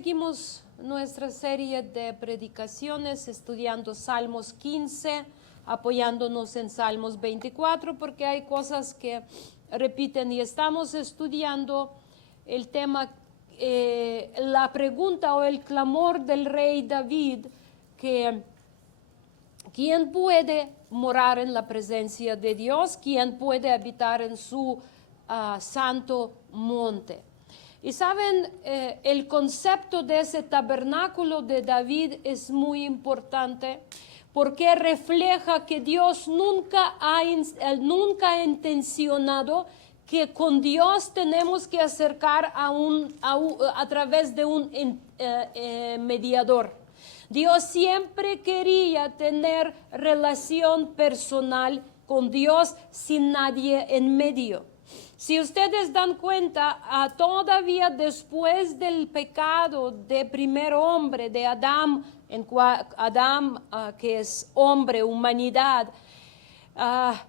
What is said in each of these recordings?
seguimos nuestra serie de predicaciones estudiando Salmos 15, apoyándonos en Salmos 24, porque hay cosas que repiten y estamos estudiando el tema, la pregunta o el clamor del rey David, que ¿quién puede morar en la presencia de Dios? ¿Quién puede habitar en su santo monte? Y saben, el concepto de ese tabernáculo de David es muy importante porque refleja que Dios nunca ha intencionado que con Dios tenemos que acercar a través de un mediador. Dios siempre quería tener relación personal con Dios sin nadie en medio. Si ustedes dan cuenta, todavía después del pecado de primer hombre, de Adán, que es hombre, humanidad,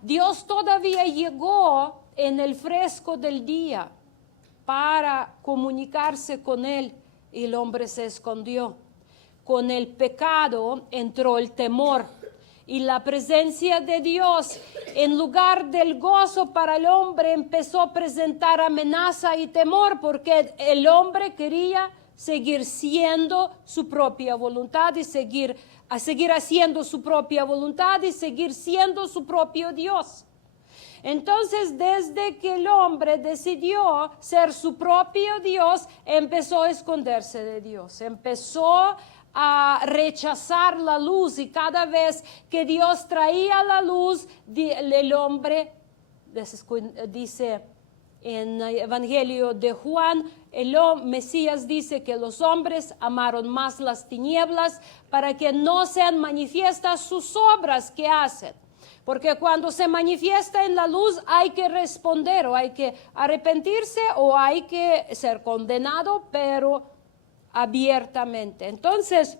Dios todavía llegó en el fresco del día para comunicarse con él y el hombre se escondió. Con el pecado entró el temor. Y la presencia de Dios, en lugar del gozo para el hombre, empezó a presentar amenaza y temor, porque el hombre quería seguir siendo su propia voluntad y seguir haciendo su propia voluntad y seguir siendo su propio Dios. Entonces, desde que el hombre decidió ser su propio Dios, empezó a esconderse de Dios, empezó a rechazar la luz, y cada vez que Dios traía la luz, el hombre, dice en el Evangelio de Juan, el Mesías dice que los hombres amaron más las tinieblas para que no sean manifiestas sus obras que hacen. Porque cuando se manifiesta en la luz hay que responder, o hay que arrepentirse, o hay que ser condenado, pero abiertamente. Entonces,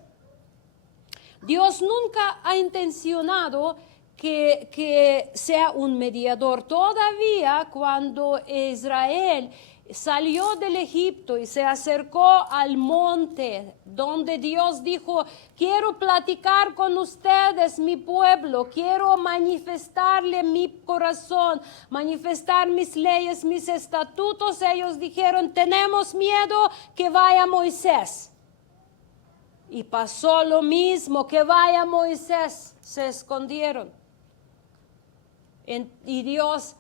Dios nunca ha intencionado que sea un mediador. Todavía cuando Israel salió del Egipto y se acercó al monte donde Dios dijo: quiero platicar con ustedes, mi pueblo, quiero manifestarle mi corazón, manifestar mis leyes, mis estatutos. Ellos dijeron: tenemos miedo, que vaya Moisés. Y pasó lo mismo, que vaya Moisés. Se escondieron. Y Dios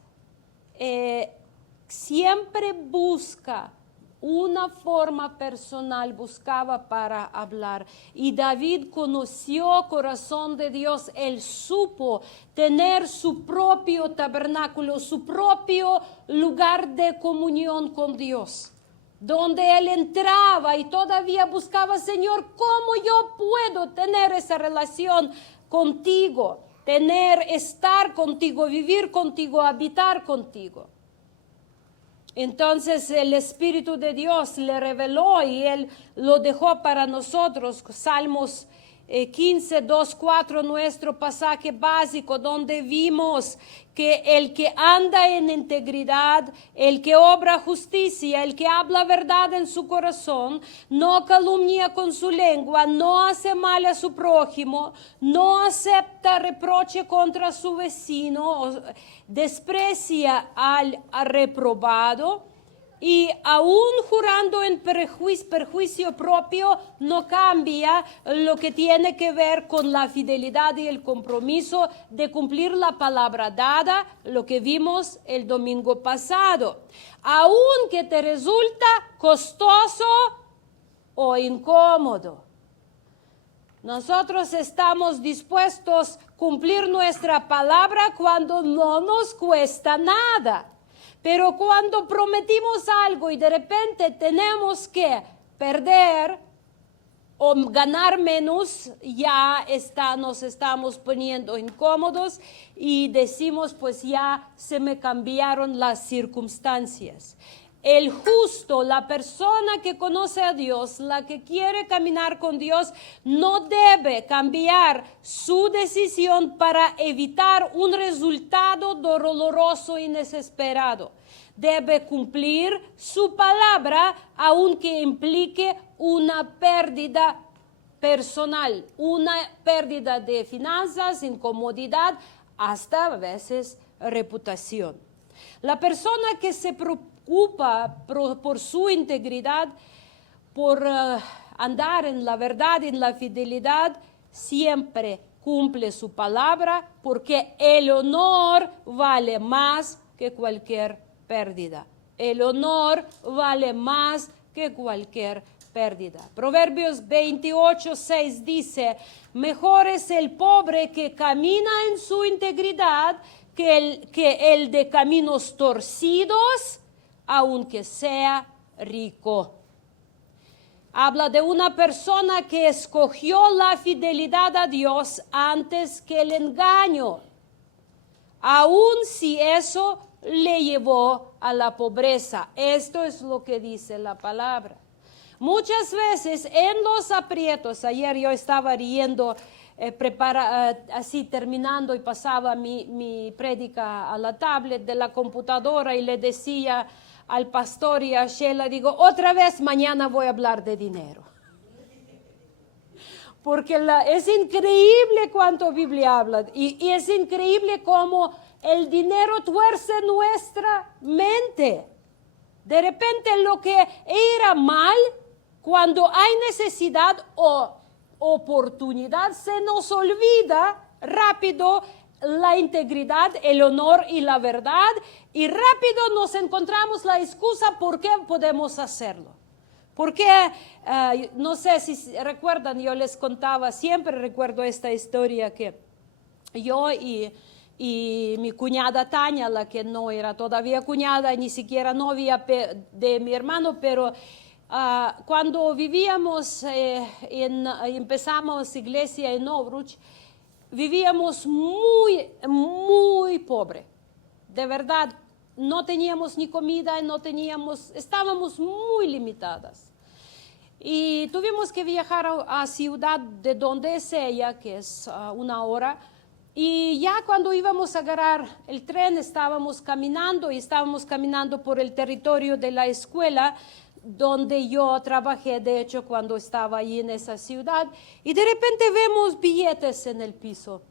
siempre busca una forma personal, buscaba para hablar. Y David conoció el corazón de Dios. Él supo tener su propio tabernáculo, su propio lugar de comunión con Dios, donde él entraba y todavía buscaba: Señor, ¿cómo yo puedo tener esa relación contigo? Estar contigo, vivir contigo, habitar contigo. Entonces el Espíritu de Dios le reveló y Él lo dejó para nosotros. Salmos 15, 2, 4, nuestro pasaje básico, donde vimos que el que anda en integridad, el que obra justicia, el que habla verdad en su corazón, no calumnia con su lengua, no hace mal a su prójimo, no acepta reproche contra su vecino, desprecia al reprobado, y aún jurando en perjuicio propio, no cambia lo que tiene que ver con la fidelidad y el compromiso de cumplir la palabra dada, lo que vimos el domingo pasado. Aunque te resulta costoso o incómodo, nosotros estamos dispuestos a cumplir nuestra palabra cuando no nos cuesta nada. Pero cuando prometimos algo y de repente tenemos que perder o ganar menos, ya nos estamos poniendo incómodos y decimos: pues ya se me cambiaron las circunstancias. El justo, la persona que conoce a Dios, la que quiere caminar con Dios, no debe cambiar su decisión para evitar un resultado doloroso y desesperado. Debe cumplir su palabra, aunque implique una pérdida personal, una pérdida de finanzas, incomodidad, hasta a veces reputación. La persona que se preocupa por su integridad, por andar en la verdad, en la fidelidad, siempre cumple su palabra, porque el honor vale más que cualquier pérdida. El honor vale más que cualquier pérdida. Proverbios 28:6 dice: mejor es el pobre que camina en su integridad que el de caminos torcidos, aunque sea rico. Habla de una persona que escogió la fidelidad a Dios antes que el engaño, aun si eso le llevó a la pobreza. Esto es lo que dice la palabra. Muchas veces en los aprietos, ayer yo estaba riendo, así terminando, y pasaba mi prédica a la tablet de la computadora y le decía al pastor y a Sheila, digo, otra vez mañana voy a hablar de dinero. Porque es increíble cuánto Biblia habla y es increíble cómo el dinero tuerce nuestra mente. De repente lo que era mal, cuando hay necesidad o oportunidad, se nos olvida rápido la integridad, el honor y la verdad, y rápido nos encontramos la excusa por qué podemos hacerlo. Porque, no sé si recuerdan, yo les contaba, siempre recuerdo esta historia que yo y mi cuñada Tania, la que no era todavía cuñada, ni siquiera novia de mi hermano, pero cuando vivíamos, empezamos iglesia en Ovruch, vivíamos muy, muy pobre. De verdad, no teníamos ni comida, estábamos muy limitadas. Y tuvimos que viajar a ciudad de donde es ella, que es 1 hora. Y ya cuando íbamos a agarrar el tren, estábamos caminando por el territorio de la escuela donde yo trabajé, de hecho, cuando estaba ahí en esa ciudad, y de repente vemos billetes en el piso.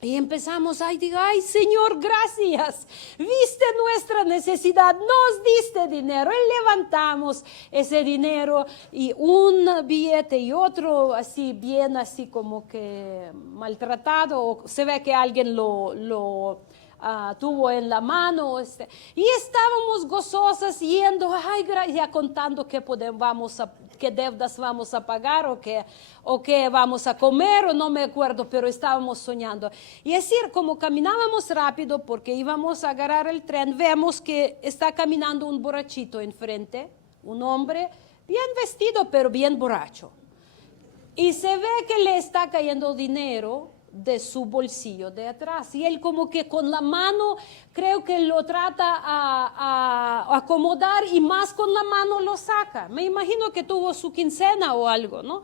Y empezamos, ay Señor, gracias, viste nuestra necesidad, nos diste dinero, y levantamos ese dinero, y un billete y otro así, bien así como que maltratado, o se ve que alguien lo tuvo en la mano, y estábamos gozosas yendo, ya contando qué deudas vamos a pagar o qué vamos a comer, o no me acuerdo, pero estábamos soñando. Y es decir, como caminábamos rápido porque íbamos a agarrar el tren, vemos que está caminando un borrachito enfrente, un hombre bien vestido pero bien borracho. Y se ve que le está cayendo dinero de su bolsillo de atrás, y él como que con la mano creo que lo trata a acomodar, y más con la mano lo saca. Me imagino que tuvo su quincena o algo, ¿no?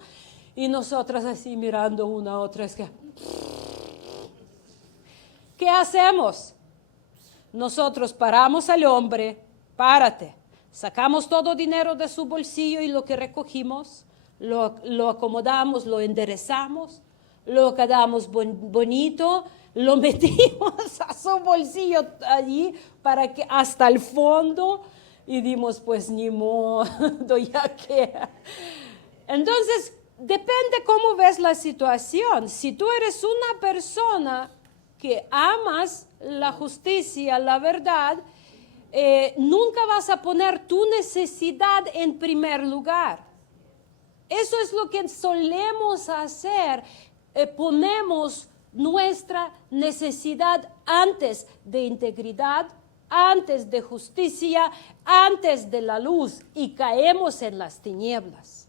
Y nosotras así mirando una a otra, es que ¿qué hacemos? Nosotros paramos al hombre, párate, sacamos todo dinero de su bolsillo y lo que recogimos lo acomodamos, lo enderezamos, lo quedamos bonito, lo metimos a su bolsillo allí para que hasta el fondo, y dimos pues ni modo, ya que. Entonces, depende cómo ves la situación. Si tú eres una persona que amas la justicia, la verdad, nunca vas a poner tu necesidad en primer lugar. Eso es lo que solemos hacer. Ponemos nuestra necesidad antes de integridad, antes de justicia, antes de la luz, y caemos en las tinieblas.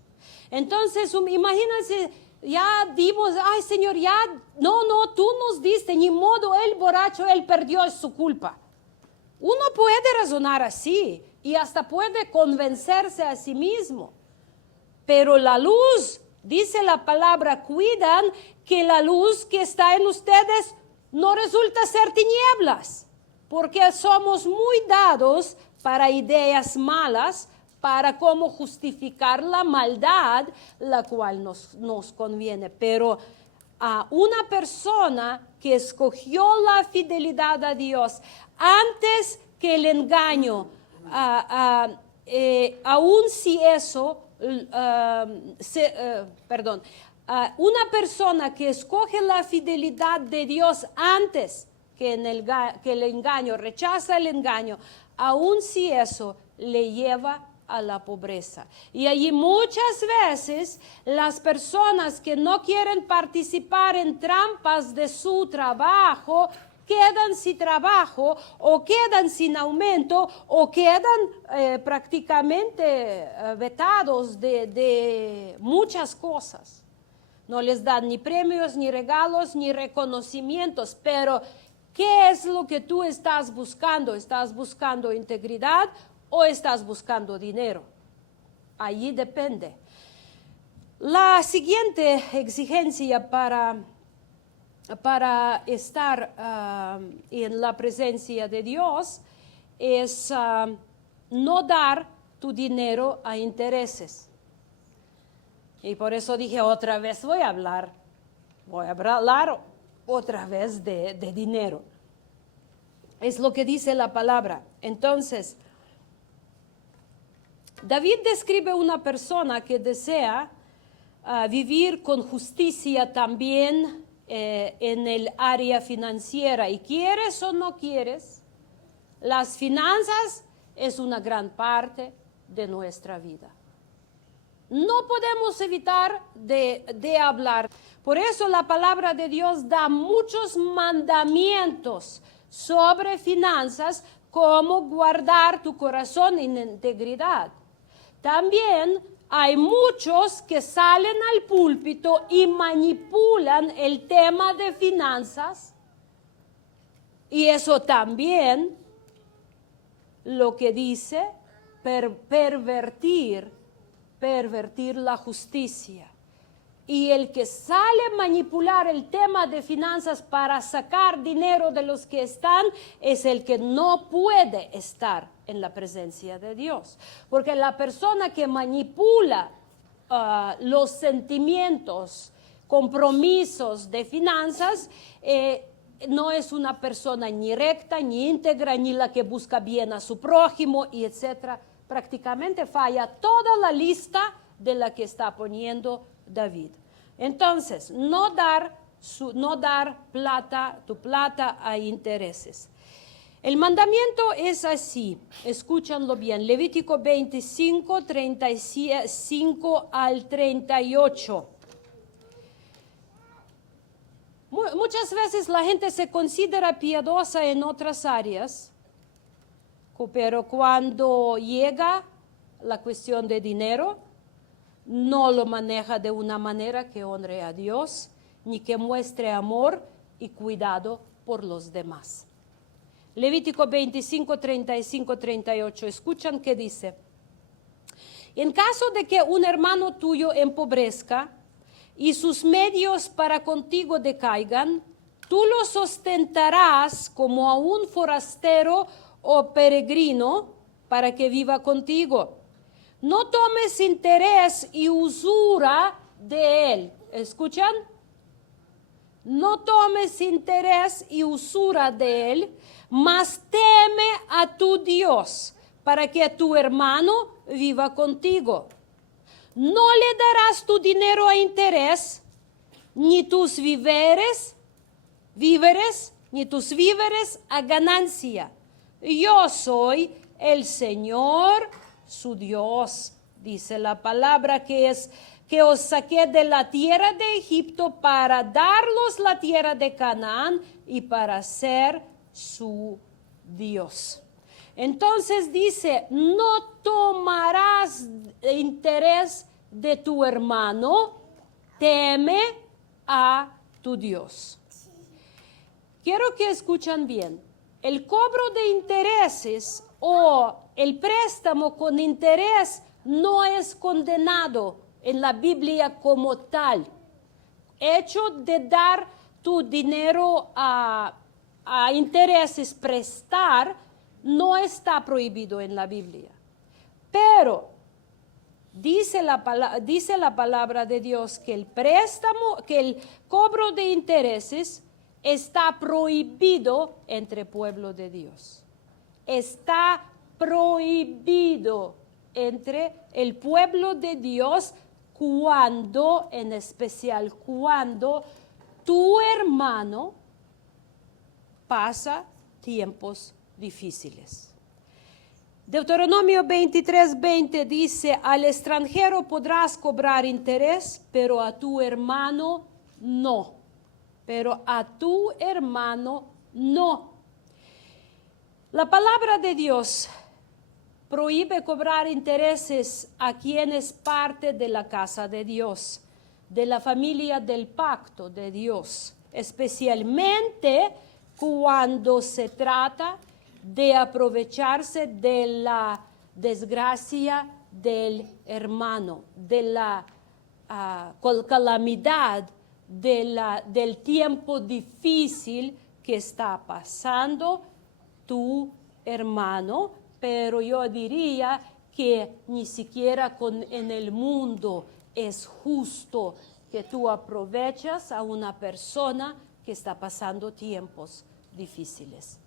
Entonces, imagínense, ya dimos, ay Señor, ya, no, tú nos diste, ni modo, el borracho, él perdió, es su culpa. Uno puede razonar así y hasta puede convencerse a sí mismo. Pero la luz, dice la palabra, cuidan que la luz que está en ustedes no resulta ser tinieblas, porque somos muy dados para ideas malas, para cómo justificar la maldad, la cual nos conviene. Pero a una persona que escogió la fidelidad a Dios antes que el engaño, aun si eso, una persona que escoge la fidelidad de Dios antes que el engaño, rechaza el engaño, aun si eso le lleva a la pobreza. Y allí muchas veces las personas que no quieren participar en trampas de su trabajo quedan sin trabajo o quedan sin aumento o quedan prácticamente vetados de muchas cosas. No les dan ni premios, ni regalos, ni reconocimientos, pero ¿qué es lo que tú estás buscando? ¿Estás buscando integridad o estás buscando dinero? Allí depende. La siguiente exigencia para estar en la presencia de Dios es no dar tu dinero a intereses. Y por eso dije otra vez, voy a hablar otra vez de dinero. Es lo que dice la palabra. Entonces, David describe una persona que desea vivir con justicia también en el área financiera. Y quieres o no quieres, las finanzas es una gran parte de nuestra vida. No podemos evitar de hablar. Por eso la palabra de Dios da muchos mandamientos sobre finanzas, como guardar tu corazón en integridad. También hay muchos que salen al púlpito y manipulan el tema de finanzas. Y eso también lo que dice pervertir la justicia. Y el que sale a manipular el tema de finanzas para sacar dinero de los que están es el que no puede estar en la presencia de Dios. Porque la persona que manipula los sentimientos, compromisos de finanzas, no es una persona ni recta, ni íntegra, ni la que busca bien a su prójimo, y etcétera. Prácticamente falla toda la lista de la que está poniendo David. Entonces, no dar tu plata a intereses. El mandamiento es así, escúchanlo bien, Levítico 25, 35 al 38. Muchas veces la gente se considera piadosa en otras áreas, pero cuando llega la cuestión de dinero, no lo maneja de una manera que honre a Dios, ni que muestre amor y cuidado por los demás. Levítico 25, 35, 38. Escuchan qué dice. En caso de que un hermano tuyo empobrezca y sus medios para contigo decaigan, tú lo sustentarás como a un forastero o peregrino para que viva contigo. No tomes interés y usura de él. ¿Escuchan? No tomes interés y usura de él, mas teme a tu Dios para que tu hermano viva contigo. No le darás tu dinero a interés, ni tus víveres, ni tus víveres a ganancia. Yo soy el Señor, su Dios, dice la palabra, que os saqué de la tierra de Egipto para darlos la tierra de Canaán y para ser su Dios. Entonces dice, no tomarás interés de tu hermano, teme a tu Dios. Quiero que escuchen bien. El cobro de intereses o el préstamo con interés no es condenado en la Biblia como tal. Hecho de dar tu dinero a intereses, prestar, no está prohibido en la Biblia. Pero dice la palabra de Dios que el préstamo, que el cobro de intereses está prohibido entre pueblo de Dios. Está prohibido entre el pueblo de Dios cuando, en especial, cuando tu hermano pasa tiempos difíciles. Deuteronomio 23:20 dice, al extranjero podrás cobrar interés, pero a tu hermano no. Pero a tu hermano no. La palabra de Dios prohíbe cobrar intereses a quien es parte de la casa de Dios, de la familia del pacto de Dios, especialmente cuando se trata de aprovecharse de la desgracia del hermano, de la calamidad, del tiempo difícil que está pasando tu hermano, pero yo diría que ni siquiera en el mundo es justo que tú aprovechas a una persona que está pasando tiempos difíciles.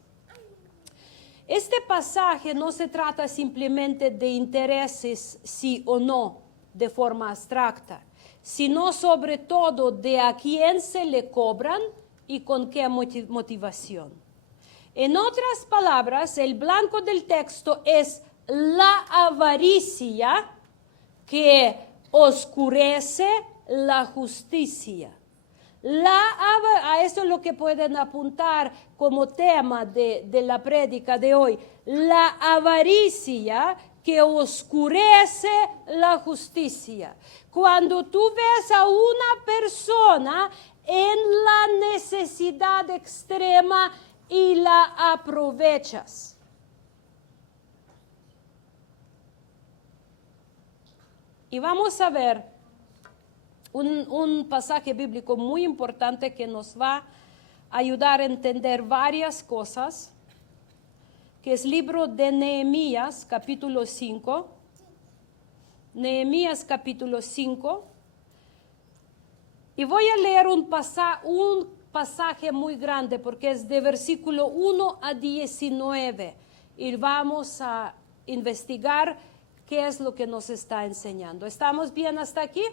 Este pasaje no se trata simplemente de intereses, sí o no, de forma abstracta, sino sobre todo de a quién se le cobran y con qué motivación. En otras palabras, el blanco del texto es la avaricia que oscurece la justicia. A eso es lo que pueden apuntar como tema de la prédica de hoy. La avaricia que oscurece la justicia. Cuando tú ves a una persona en la necesidad extrema y la aprovechas. Y vamos a ver un pasaje bíblico muy importante que nos va a ayudar a entender varias cosas, que es libro de Nehemías, capítulo 5. Nehemías, capítulo 5. Y voy a leer un pasaje muy grande porque es de versículo 1 a 19. Y vamos a investigar qué es lo que nos está enseñando. ¿Estamos bien hasta aquí?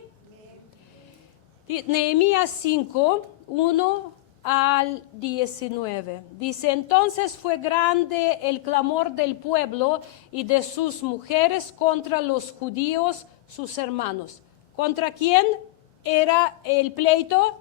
Nehemías 5, 1 al 19. Dice, entonces fue grande el clamor del pueblo y de sus mujeres contra los judíos, sus hermanos. ¿Contra quién era el pleito?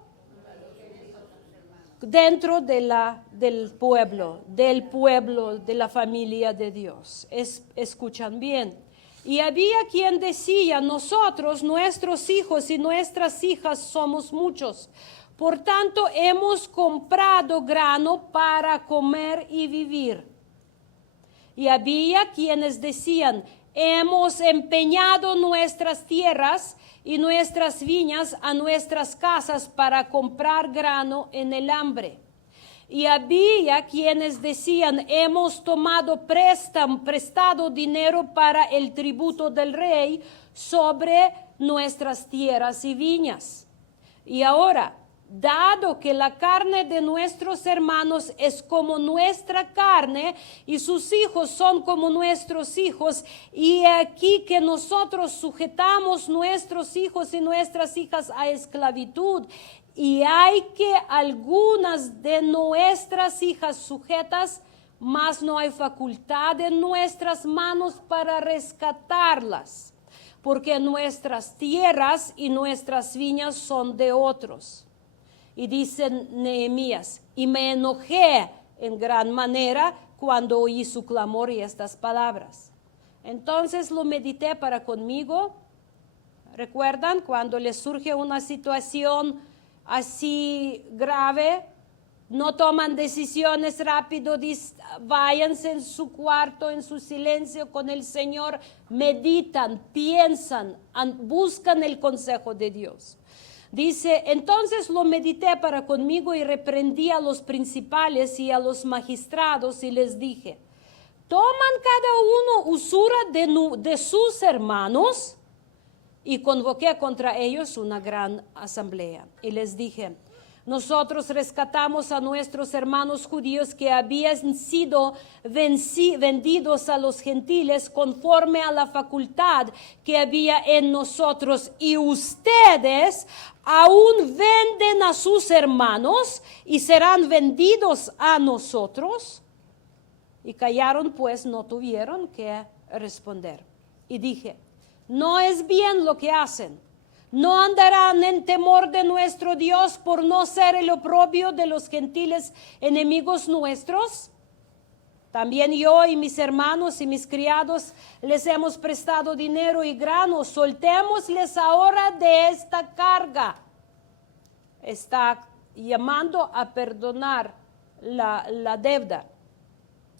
Dentro del pueblo, de la familia de Dios. Escuchan bien. Y había quien decía, nosotros, nuestros hijos y nuestras hijas somos muchos. Por tanto, hemos comprado grano para comer y vivir. Y había quienes decían, hemos empeñado nuestras tierras y nuestras viñas a nuestras casas para comprar grano en el hambre. Y había quienes decían, hemos tomado prestado dinero para el tributo del rey sobre nuestras tierras y viñas. Y ahora, dado que la carne de nuestros hermanos es como nuestra carne y sus hijos son como nuestros hijos, y aquí que nosotros sujetamos nuestros hijos y nuestras hijas a esclavitud, y hay que algunas de nuestras hijas sujetas, mas no hay facultad en nuestras manos para rescatarlas, porque nuestras tierras y nuestras viñas son de otros. Y dice Nehemías, y me enojé en gran manera cuando oí su clamor y estas palabras. Entonces lo medité para conmigo. ¿Recuerdan cuando les surge una situación así grave no toman decisiones rápido, váyanse en su cuarto, en su silencio con el Señor, meditan, piensan, buscan el consejo de Dios. Dice, entonces lo medité para conmigo y reprendí a los principales y a los magistrados y les dije, toman cada uno usura de sus hermanos, y convoqué contra ellos una gran asamblea. Y les dije, nosotros rescatamos a nuestros hermanos judíos que habían sido vendidos a los gentiles conforme a la facultad que había en nosotros. Y ustedes aún venden a sus hermanos y serán vendidos a nosotros. Y callaron, pues no tuvieron que responder. Y dije, no es bien lo que hacen. No andarán en temor de nuestro Dios por no ser el oprobio de los gentiles enemigos nuestros. También yo y mis hermanos y mis criados les hemos prestado dinero y grano. Soltémosles ahora de esta carga. Está llamando a perdonar la deuda.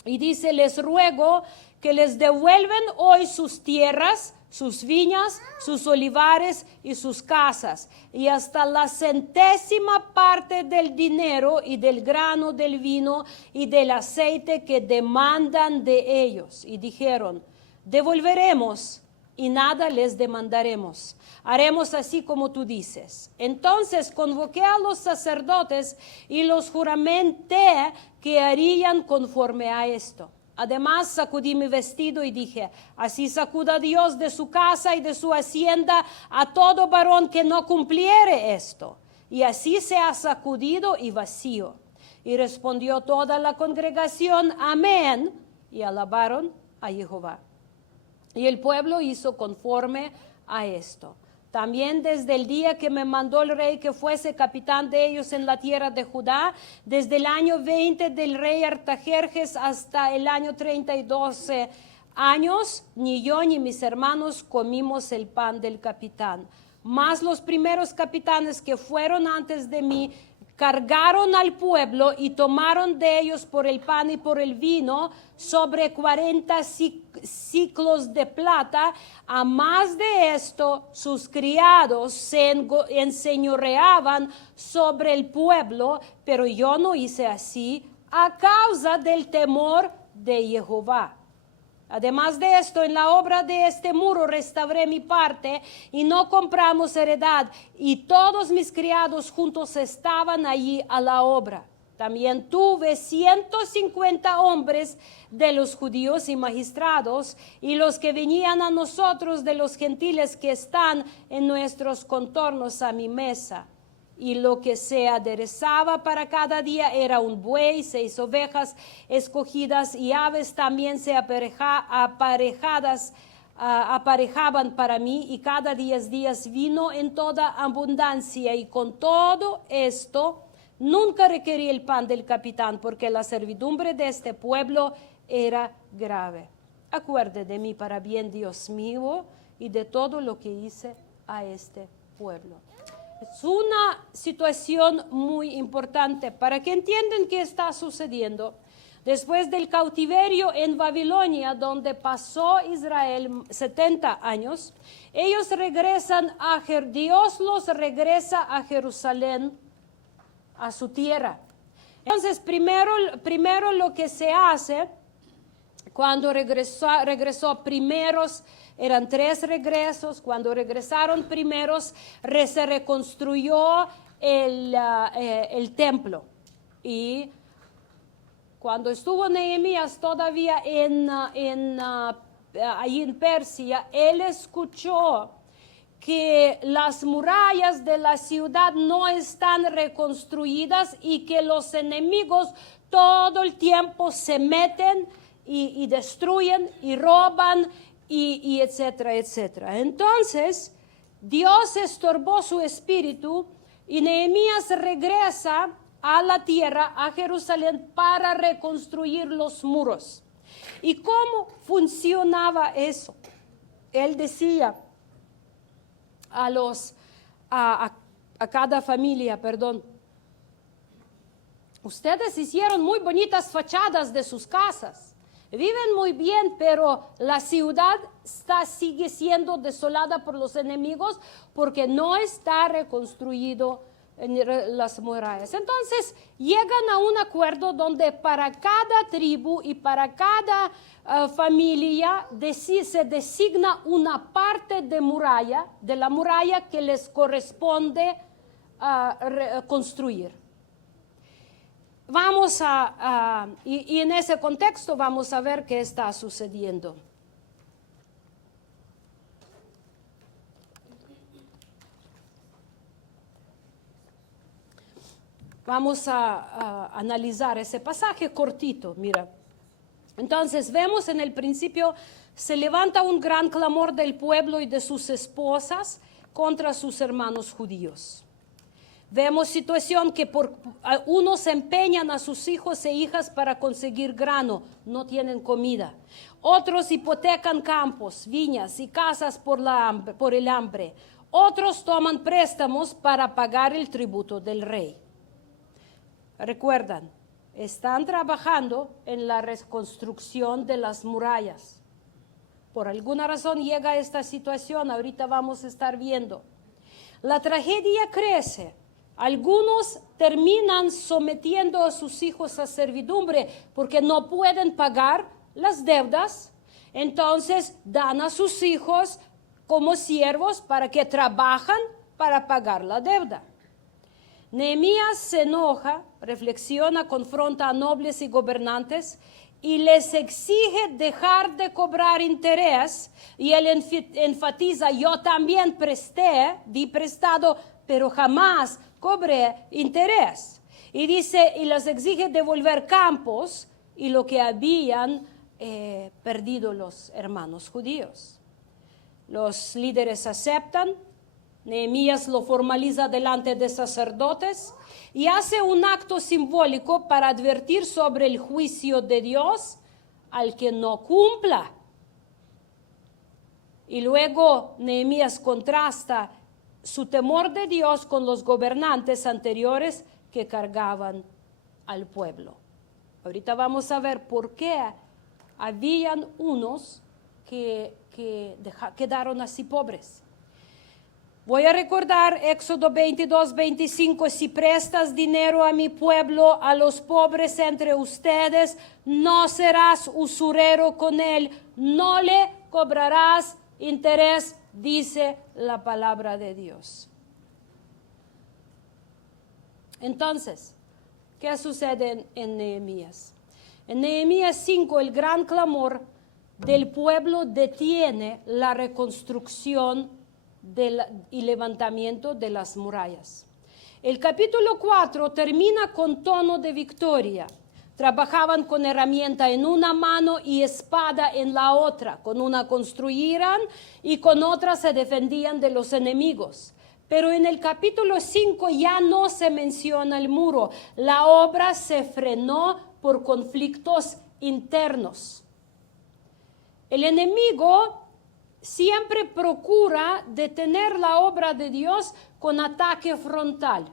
Y dice, les ruego que les devuelven hoy sus tierras, sus viñas, sus olivares y sus casas, y hasta la centésima parte del dinero y del grano, del vino y del aceite que demandan de ellos. Y dijeron, devolveremos y nada les demandaremos. Haremos así como tú dices. Entonces convoqué a los sacerdotes y los juramenté que harían conforme a esto. Además sacudí mi vestido y dije, así sacuda Dios de su casa y de su hacienda a todo varón que no cumpliere esto. Y así se ha sacudido y vacío. Y respondió toda la congregación, amén, y alabaron a Jehová. Y el pueblo hizo conforme a esto. También desde el día que me mandó el rey que fuese capitán de ellos en la tierra de Judá, desde el año 20 del rey Artajerjes hasta el año 32 años, ni yo ni mis hermanos comimos el pan del capitán. Mas los primeros capitanes que fueron antes de mí cargaron al pueblo y tomaron de ellos por el pan y por el vino sobre 40 ciclos de plata. A más de esto, sus criados se enseñoreaban sobre el pueblo, pero yo no hice así a causa del temor de Jehová. Además de esto, en la obra de este muro restauré mi parte y no compramos heredad, y todos mis criados juntos estaban allí a la obra. También tuve 150 hombres de los judíos y magistrados, y los que venían a nosotros de los gentiles que están en nuestros contornos a mi mesa. Y lo que se aderezaba para cada día era un buey, 6 ovejas escogidas, y aves también se aparejaban para mí, y cada 10 días vino en toda abundancia. Y con todo esto nunca requerí el pan del capitán, porque la servidumbre de este pueblo era grave. Acuerde de mí para bien, Dios mío, y de todo lo que hice a este pueblo. Es una situación muy importante para que entiendan qué está sucediendo. Después del cautiverio en Babilonia, donde pasó Israel 70 años, ellos regresan Dios los regresa a Jerusalén, a su tierra. Entonces, primero lo que se hace, cuando regresó primeros, eran 3 regresos. Cuando regresaron primeros, se reconstruyó el templo. Y cuando estuvo Nehemías todavía ahí en Persia, él escuchó que las murallas de la ciudad no están reconstruidas y que los enemigos todo el tiempo se meten y destruyen y roban y etcétera, etcétera. Entonces, Dios estorbó su espíritu y Nehemías regresa a la tierra, a Jerusalén, para reconstruir los muros. ¿Y cómo funcionaba eso? Él decía a cada familia, ustedes hicieron muy bonitas fachadas de sus casas. Viven muy bien, pero la ciudad sigue siendo desolada por los enemigos porque no está reconstruido en las murallas. Entonces llegan a un acuerdo donde para cada tribu y para cada familia se designa una parte de la muralla que les corresponde construir. Vamos y en ese contexto vamos a ver qué está sucediendo. Vamos a analizar ese pasaje cortito, mira. Entonces vemos en el principio, se levanta un gran clamor del pueblo y de sus esposas contra sus hermanos judíos. Vemos situación que unos empeñan a sus hijos e hijas para conseguir grano, no tienen comida. Otros hipotecan campos, viñas y casas por el hambre. Otros toman préstamos para pagar el tributo del rey. Recuerdan, están trabajando en la reconstrucción de las murallas. Por alguna razón llega esta situación, ahorita vamos a estar viendo. La tragedia crece. Algunos terminan sometiendo a sus hijos a servidumbre porque no pueden pagar las deudas. Entonces dan a sus hijos como siervos para que trabajan para pagar la deuda. Nehemías se enoja, reflexiona, confronta a nobles y gobernantes y les exige dejar de cobrar interés. Y él enfatiza, yo también di prestado, pero jamás cobré interés. Y dice, y les exige devolver campos y lo que habían perdido los hermanos judíos. Los líderes aceptan. Nehemías lo formaliza delante de sacerdotes y hace un acto simbólico para advertir sobre el juicio de Dios al que no cumpla. Y luego Nehemías contrasta su temor de Dios con los gobernantes anteriores que cargaban al pueblo. Ahorita vamos a ver por qué habían unos que quedaron así pobres. Voy a recordar Éxodo 22-25, si prestas dinero a mi pueblo, a los pobres entre ustedes, no serás usurero con él, no le cobrarás interés, dice la palabra de Dios. Entonces, ¿qué sucede en Nehemías? En Nehemías 5, el gran clamor del pueblo detiene la reconstrucción y levantamiento de las murallas. El capítulo 4 termina con tono de victoria. Trabajaban con herramienta en una mano y espada en la otra. Con una construían y con otra se defendían de los enemigos. Pero en el capítulo 5 ya no se menciona el muro. La obra se frenó por conflictos internos. El enemigo siempre procura detener la obra de Dios con ataque frontal.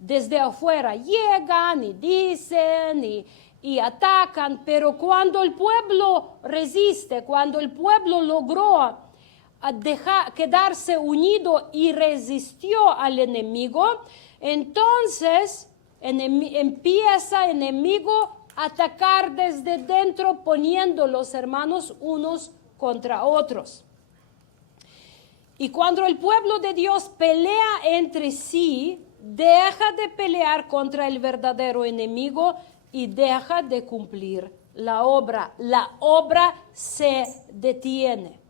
Desde afuera llegan y dicen y atacan, pero cuando el pueblo resiste, cuando el pueblo logró quedarse unido y resistió al enemigo, entonces empieza el enemigo a atacar desde dentro, poniendo los hermanos unos contra otros. Y cuando el pueblo de Dios pelea entre sí, deja de pelear contra el verdadero enemigo y deja de cumplir la obra. La obra se detiene.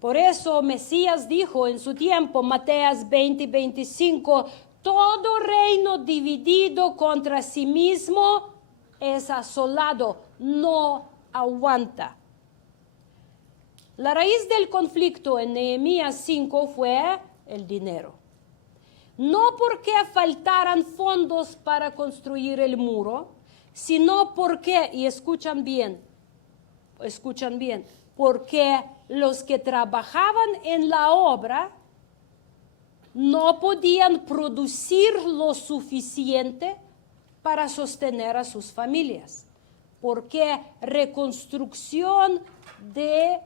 Por eso Mesías dijo en su tiempo, Mateas 20:25, todo reino dividido contra sí mismo es asolado, no aguanta. La raíz del conflicto en Nehemías 5 fue el dinero. No porque faltaran fondos para construir el muro, sino porque, y escuchan bien, porque los que trabajaban en la obra no podían producir lo suficiente para sostener a sus familias, porque reconstrucción de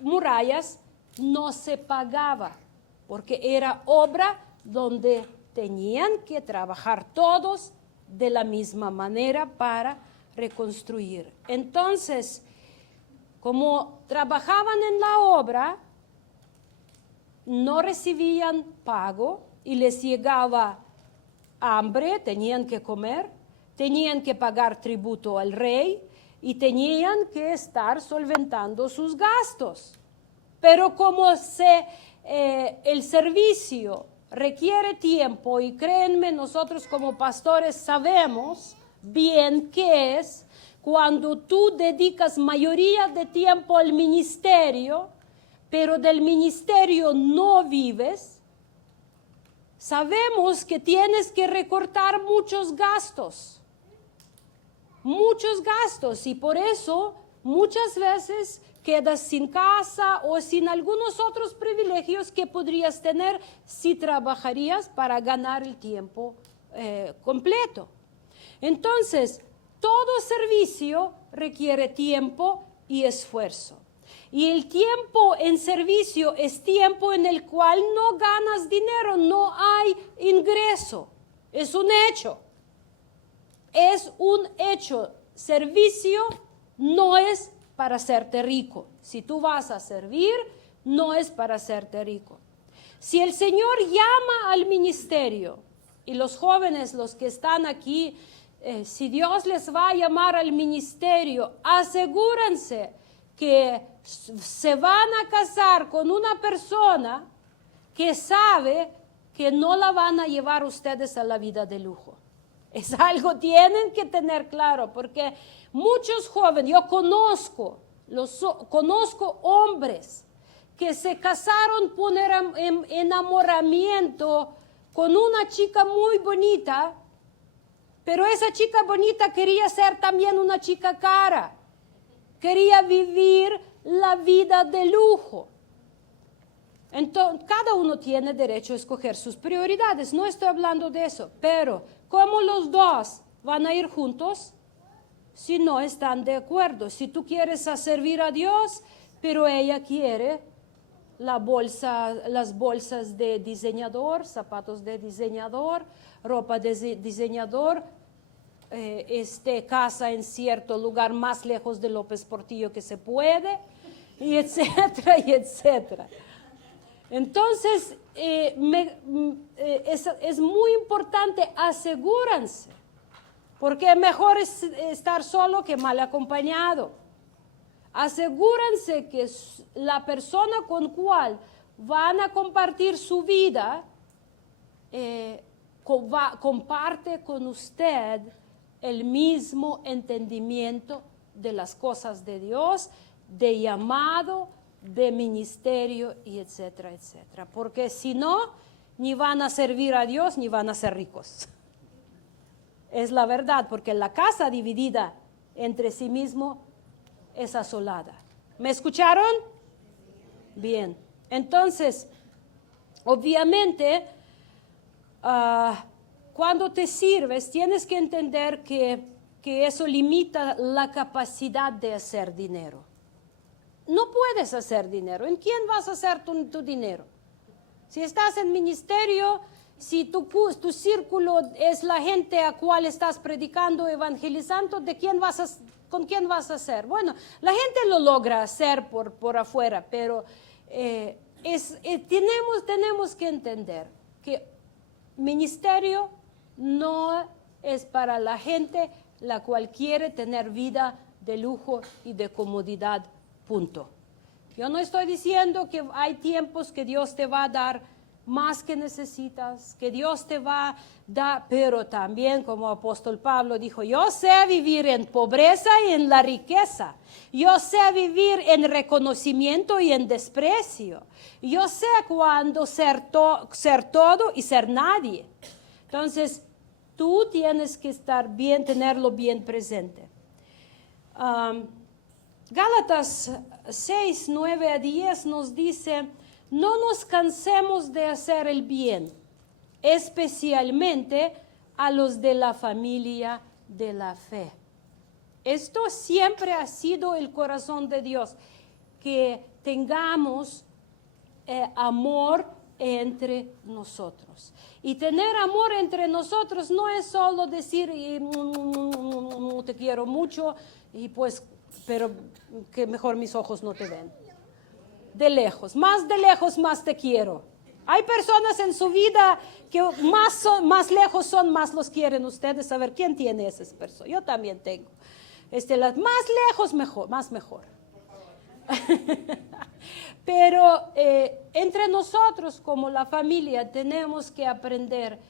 murallas no se pagaba, porque era obra donde tenían que trabajar todos de la misma manera para reconstruir. Entonces, como trabajaban en la obra, no recibían pago y les llegaba hambre, tenían que comer, tenían que pagar tributo al rey y tenían que estar solventando sus gastos. Pero como el servicio requiere tiempo, y créanme, nosotros como pastores sabemos bien qué es cuando tú dedicas mayoría de tiempo al ministerio, pero del ministerio no vives. Sabemos que tienes que recortar muchos gastos, y por eso muchas veces quedas sin casa o sin algunos otros privilegios que podrías tener si trabajarías para ganar el tiempo completo. Entonces, todo servicio requiere tiempo y esfuerzo. Y el tiempo en servicio es tiempo en el cual no ganas dinero, no hay ingreso. Es un hecho. Es un hecho. Servicio no es para hacerte rico. Si tú vas a servir, no es para hacerte rico. Si el Señor llama al ministerio, y los jóvenes, los que están aquí, si Dios les va a llamar al ministerio, asegúrense que se van a casar con una persona que sabe que no la van a llevar ustedes a la vida de lujo. Es algo tienen que tener claro, porque muchos jóvenes, yo conozco hombres que se casaron por enamoramiento con una chica muy bonita, pero esa chica bonita quería ser también una chica cara. Quería vivir la vida de lujo. Entonces, cada uno tiene derecho a escoger sus prioridades. No estoy hablando de eso. Pero, ¿cómo los dos van a ir juntos si no están de acuerdo? Si tú quieres servir a Dios, pero ella quiere las bolsas de diseñador, zapatos de diseñador, ropa de diseñador, casa en cierto lugar más lejos de López Portillo que se puede, y etcétera, y etcétera. Entonces, es muy importante, asegúrense, porque mejor es estar solo que mal acompañado. Asegúrense que la persona con cual van a compartir su vida comparte con usted el mismo entendimiento de las cosas de Dios, de llamado, de ministerio, y etcétera, etcétera. Porque si no, ni van a servir a Dios, ni van a ser ricos. Es la verdad, porque la casa dividida entre sí mismo es asolada. ¿Me escucharon? Bien. Entonces, obviamente, cuando te sirves, tienes que entender que eso limita la capacidad de hacer dinero. No puedes hacer dinero. ¿En quién vas a hacer tu dinero? Si estás en ministerio, si tu círculo es la gente a cual estás predicando, evangelizando, ¿con quién vas a hacer? Bueno, la gente lo logra hacer por afuera, pero tenemos que entender que ministerio no es para la gente la cual quiere tener vida de lujo y de comodidad, punto. Yo no estoy diciendo que hay tiempos que Dios te va a dar más que necesitas, que Dios te va a dar, pero también como apóstol Pablo dijo, yo sé vivir en pobreza y en la riqueza, yo sé vivir en reconocimiento y en desprecio, yo sé cuándo ser todo y ser nadie. Entonces, tú tienes que tenerlo bien presente. Gálatas 6, 9 a 10 nos dice, no nos cansemos de hacer el bien, especialmente a los de la familia de la fe. Esto siempre ha sido el corazón de Dios, que tengamos amor entre nosotros. Y tener amor entre nosotros no es solo decir te quiero mucho y pues, pero que mejor mis ojos no te ven. De lejos más te quiero. Hay personas en su vida que más lejos son, más los quieren ustedes. A ver, ¿quién tiene esas personas? Yo también tengo. Las más lejos, más mejor. Pero entre nosotros como la familia tenemos que aprender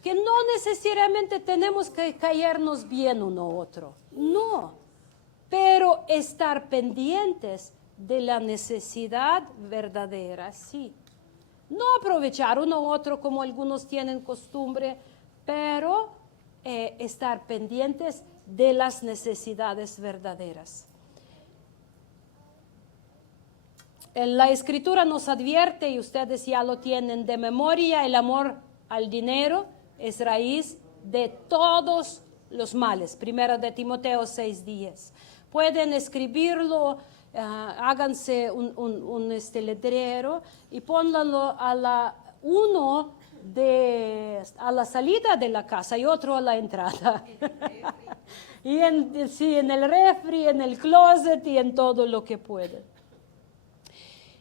que no necesariamente tenemos que caernos bien uno a otro. No, pero estar pendientes de la necesidad verdadera, sí. No aprovechar uno u otro como algunos tienen costumbre, pero estar pendientes de las necesidades verdaderas. La Escritura nos advierte, y ustedes ya lo tienen de memoria, el amor al dinero es raíz de todos los males. Primera de Timoteo 6:10. Pueden escribirlo, háganse un letrero y pónganlo a la salida de la casa y otro a la entrada. Y en el refri, en el closet y en todo lo que pueden.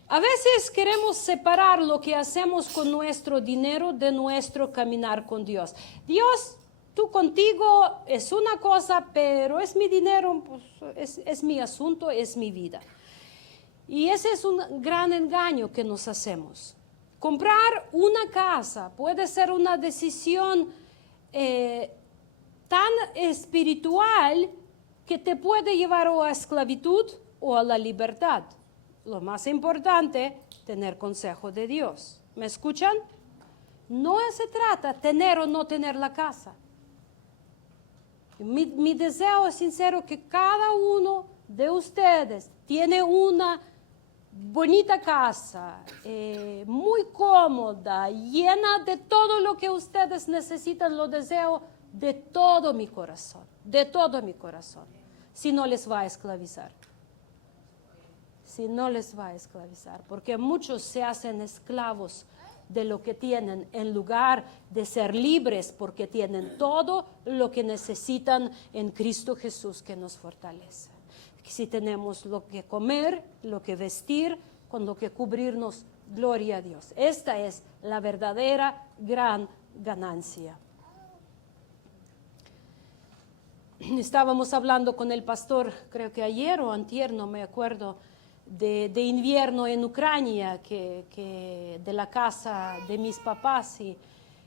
A veces queremos separar lo que hacemos con nuestro dinero de nuestro caminar con Dios. Dios, tú contigo es una cosa, pero es mi dinero, pues, es mi asunto, es mi vida. Y ese es un gran engaño que nos hacemos. Comprar una casa puede ser una decisión tan espiritual que te puede llevar o a esclavitud o a la libertad. Lo más importante, tener consejo de Dios. ¿Me escuchan? No se trata de tener o no tener la casa. Mi deseo es sincero que cada uno de ustedes tiene una bonita casa, muy cómoda, llena de todo lo que ustedes necesitan. Lo deseo de todo mi corazón, si no les va a esclavizar. Porque muchos se hacen esclavos de lo que tienen en lugar de ser libres, porque tienen todo lo que necesitan en Cristo Jesús que nos fortalece. Si tenemos lo que comer, lo que vestir, con lo que cubrirnos, gloria a Dios. Esta es la verdadera gran ganancia. Estábamos hablando con el pastor, creo que ayer o antier, no me acuerdo, de invierno en Ucrania, de la casa de mis papás, y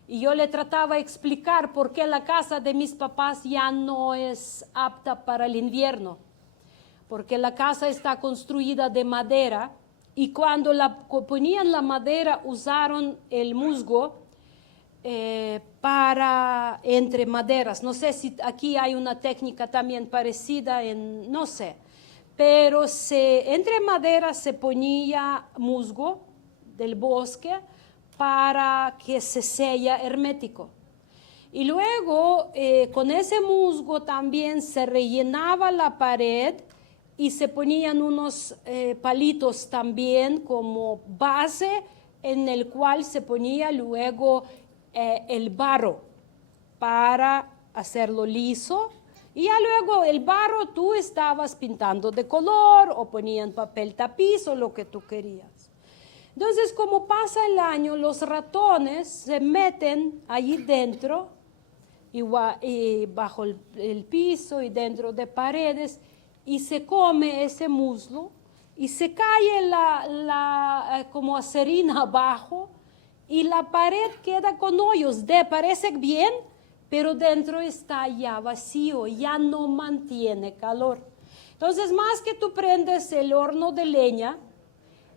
yo le trataba de explicar por qué la casa de mis papás ya no es apta para el invierno, porque la casa está construida de madera, y cuando ponían la madera usaron el musgo para entre maderas. No sé si aquí hay una técnica también parecida, no sé. Pero entre maderas se ponía musgo del bosque para que se sella hermético. Y luego con ese musgo también se rellenaba la pared y se ponían unos palitos también como base en el cual se ponía luego el barro para hacerlo liso. Y ya luego el barro tú estabas pintando de color o ponían papel tapiz o lo que tú querías. Entonces, como pasa el año, los ratones se meten allí dentro y bajo el piso y dentro de paredes y se come ese muslo y se cae como acerina abajo y la pared queda con hoyos. Parece bien, pero dentro está ya vacío, ya no mantiene calor. Entonces, más que tú prendes el horno de leña,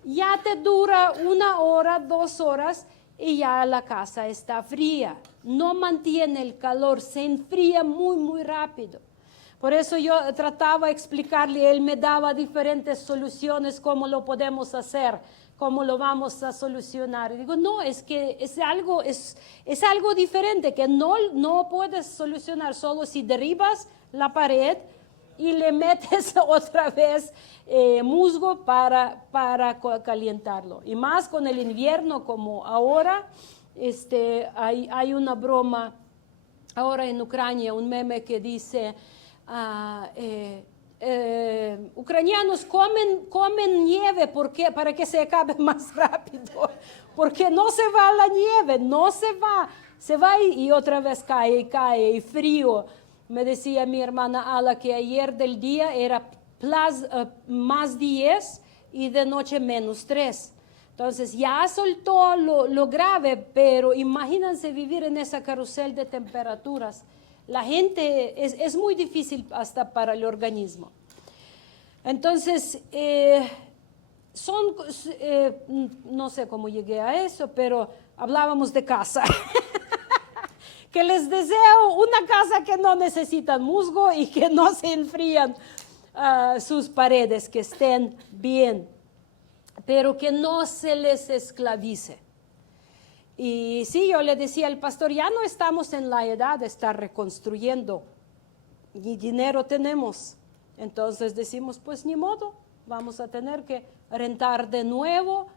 ya te dura 1 hora, 2 horas y ya la casa está fría. No mantiene el calor, se enfría muy, muy rápido. Por eso yo trataba de explicarle, él me daba diferentes soluciones, cómo lo podemos hacer, cómo lo vamos a solucionar. Y digo, no, es que es algo diferente, que no puedes solucionar solo si derribas la pared y le metes otra vez musgo para calentarlo. Y más con el invierno como ahora, hay una broma ahora en Ucrania, un meme que dice, ucranianos comen nieve para que se acabe más rápido, porque no se va la nieve, no se va y otra vez cae y frío. Me decía mi hermana Ala que ayer del día era más 10 y de noche menos 3. Entonces ya soltó lo grave, pero imagínense vivir en esa carrusel de temperaturas. La gente es muy difícil hasta para el organismo. Entonces, no sé cómo llegué a eso, pero hablábamos de casa. Que les deseo una casa que no necesitan musgo y que no se enfrían sus paredes, que estén bien, pero que no se les esclavice. Y sí, yo le decía al pastor, ya no estamos en la edad de estar reconstruyendo, ni dinero tenemos. Entonces decimos, pues ni modo, vamos a tener que rentar de nuevo,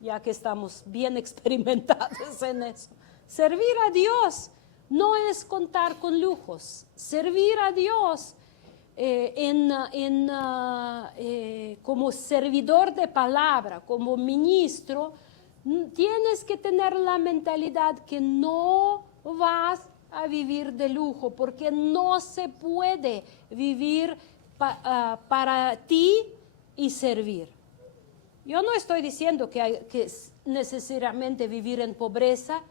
ya que estamos bien experimentados en eso. Servir a Dios no es contar con lujos. Servir a Dios como servidor de palabra, como ministro, tienes que tener la mentalidad que no vas a vivir de lujo, porque no se puede vivir para ti y servir. Yo no estoy diciendo que hay que necesariamente vivir en pobreza,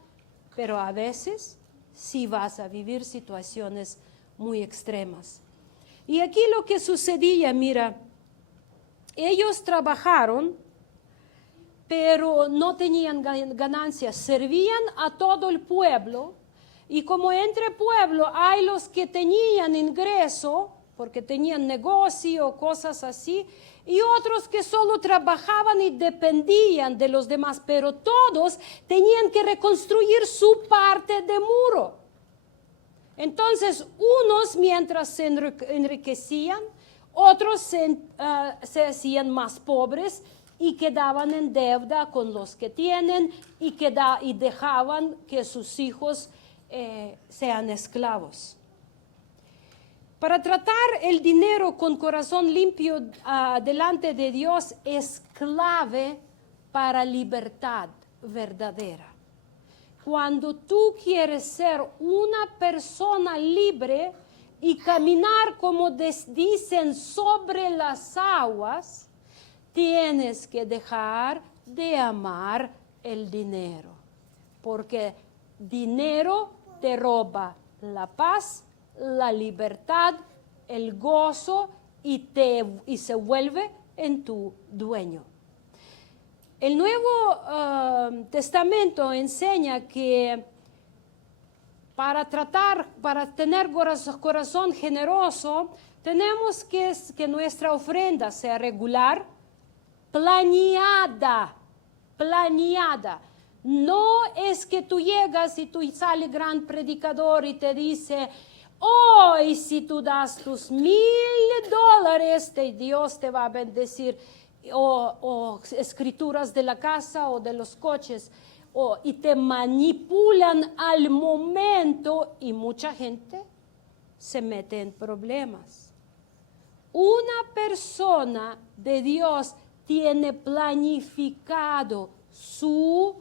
pero a veces sí vas a vivir situaciones muy extremas. Y aquí lo que sucedía, mira, ellos trabajaron, pero no tenían ganancias, servían a todo el pueblo, y como entre pueblo hay los que tenían ingreso, porque tenían negocio, cosas así, y otros que solo trabajaban y dependían de los demás, pero todos tenían que reconstruir su parte de muro. Entonces, unos mientras se enriquecían, otros se hacían más pobres y quedaban en deuda con los que tienen y dejaban que sus hijos sean esclavos. Para tratar el dinero con corazón limpio delante de Dios es clave para libertad verdadera. Cuando tú quieres ser una persona libre y caminar, como dicen, sobre las aguas, tienes que dejar de amar el dinero, porque dinero te roba la paz, la libertad, el gozo y se vuelve en tu dueño. El Nuevo Testamento enseña que para tener corazón generoso, tenemos que nuestra ofrenda sea regular, planeada. No es que tú llegas y tú sale gran predicador y te dice, hoy si tú das tus $1,000, Dios te va a bendecir, o escrituras de la casa o de los coches, y te manipulan al momento y mucha gente se mete en problemas. Una persona de Dios tiene planificado su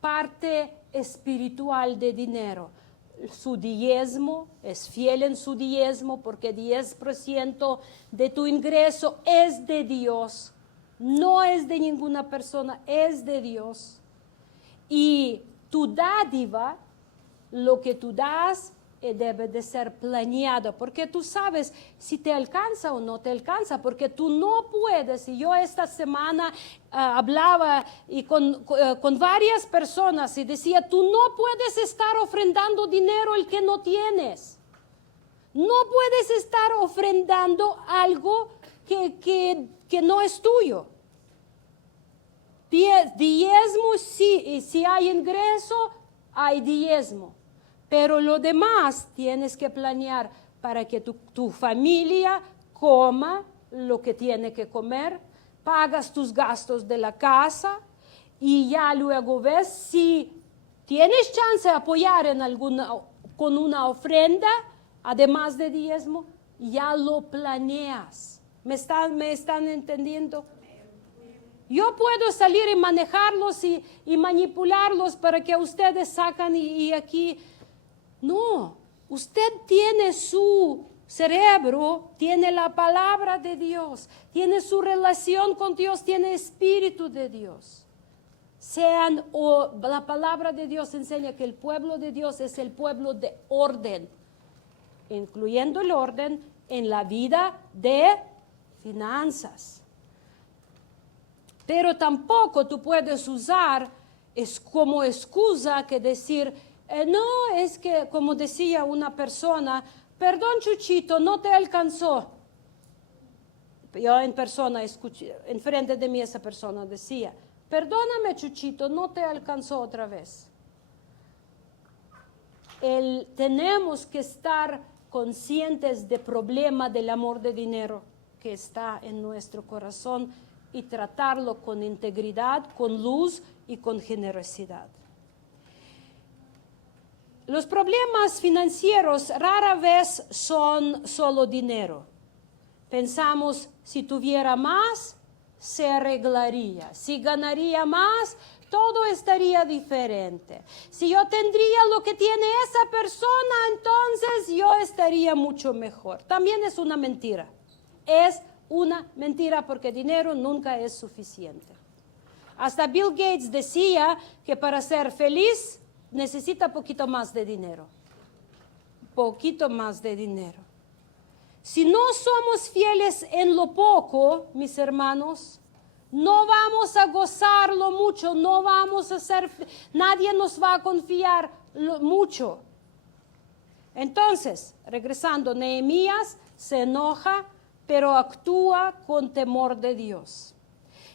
parte espiritual de dinero. Su diezmo, es fiel en su diezmo porque 10% de tu ingreso es de Dios, no es de ninguna persona, es de Dios. Y tu dádiva, lo que tú das, debe de ser planeado, porque tú sabes si te alcanza o no te alcanza, porque tú no puedes. Y yo esta semana hablaba y con varias personas y decía, tú no puedes estar ofrendando dinero el que no tienes. No puedes estar ofrendando algo que no es tuyo. Diezmo, si hay ingreso, hay diezmo. Pero lo demás tienes que planear para que tu familia coma lo que tiene que comer, pagas tus gastos de la casa y ya luego ves si tienes chance de apoyar con una ofrenda, además de diezmo, ya lo planeas. ¿Me están entendiendo? Yo puedo salir y manejarlos y manipularlos para que ustedes sacan y aquí. No, usted tiene su cerebro, tiene la palabra de Dios, tiene su relación con Dios, tiene espíritu de Dios. La palabra de Dios enseña que el pueblo de Dios es el pueblo de orden, incluyendo el orden en la vida de finanzas. Pero tampoco tú puedes usar como excusa que decir, no, es que como decía una persona, perdón Chuchito, no te alcanzó. Yo en persona escuché, enfrente de mí esa persona decía, perdóname Chuchito, no te alcanzó otra vez. Tenemos que estar conscientes del problema del amor de dinero que está en nuestro corazón y tratarlo con integridad, con luz y con generosidad. Los problemas financieros rara vez son solo dinero. Pensamos, si tuviera más, se arreglaría. Si ganaría más, todo estaría diferente. Si yo tendría lo que tiene esa persona, entonces yo estaría mucho mejor. También es una mentira. Es una mentira porque dinero nunca es suficiente. Hasta Bill Gates decía que para ser feliz necesita poquito más de dinero. Poquito más de dinero. Si no somos fieles en lo poco, mis hermanos, no vamos a gozarlo mucho, no vamos a ser, nadie nos va a confiar mucho. Entonces, regresando, Nehemías se enoja, pero actúa con temor de Dios.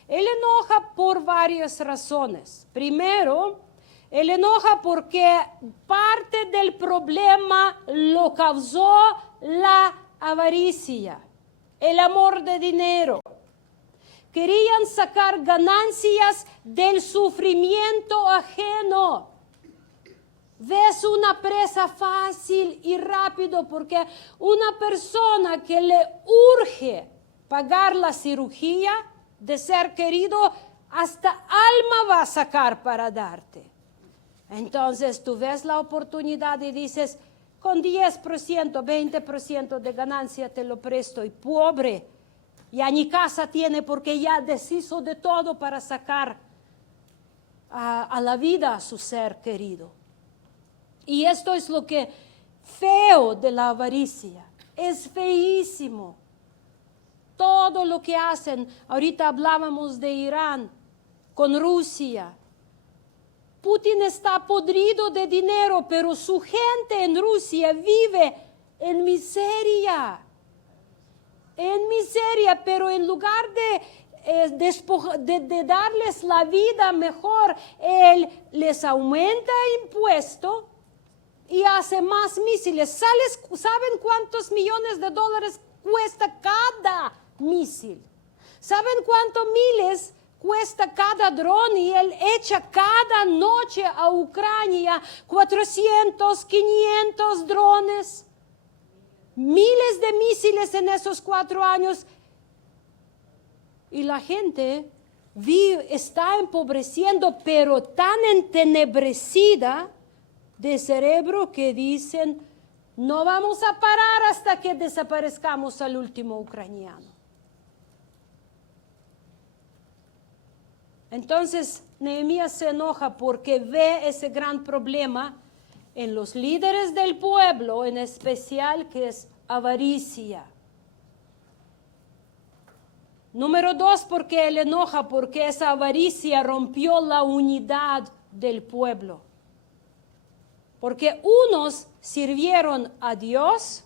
Él enoja por varias razones. Primero, él enoja porque parte del problema lo causó la avaricia, el amor de dinero. Querían sacar ganancias del sufrimiento ajeno. Ves una presa fácil y rápido porque una persona que le urge pagar la cirugía de ser querido, hasta alma va a sacar para darte. Entonces tú ves la oportunidad y dices, con 10%, 20% de ganancia te lo presto y pobre, ya ni casa tiene porque ya deshizo de todo para sacar a la vida a su ser querido. Y esto es lo que feo de la avaricia, es feísimo. Todo lo que hacen, ahorita hablábamos de Irán con Rusia. Putin está podrido de dinero, pero su gente en Rusia vive en miseria. En miseria, pero en lugar de darles la vida mejor, él les aumenta impuesto y hace más misiles. ¿Saben cuántos millones de dólares cuesta cada misil? ¿Saben cuántos miles cuesta cada dron? Y él echa cada noche a Ucrania 400, 500 drones. Miles de misiles en esos 4 años. Y la gente está empobreciendo, pero tan entenebrecida de cerebro que dicen, no vamos a parar hasta que desaparezcamos al último ucraniano. Entonces, Nehemías se enoja porque ve ese gran problema en los líderes del pueblo, en especial, que es avaricia. Número 2, porque él enoja, porque esa avaricia rompió la unidad del pueblo. Porque unos sirvieron a Dios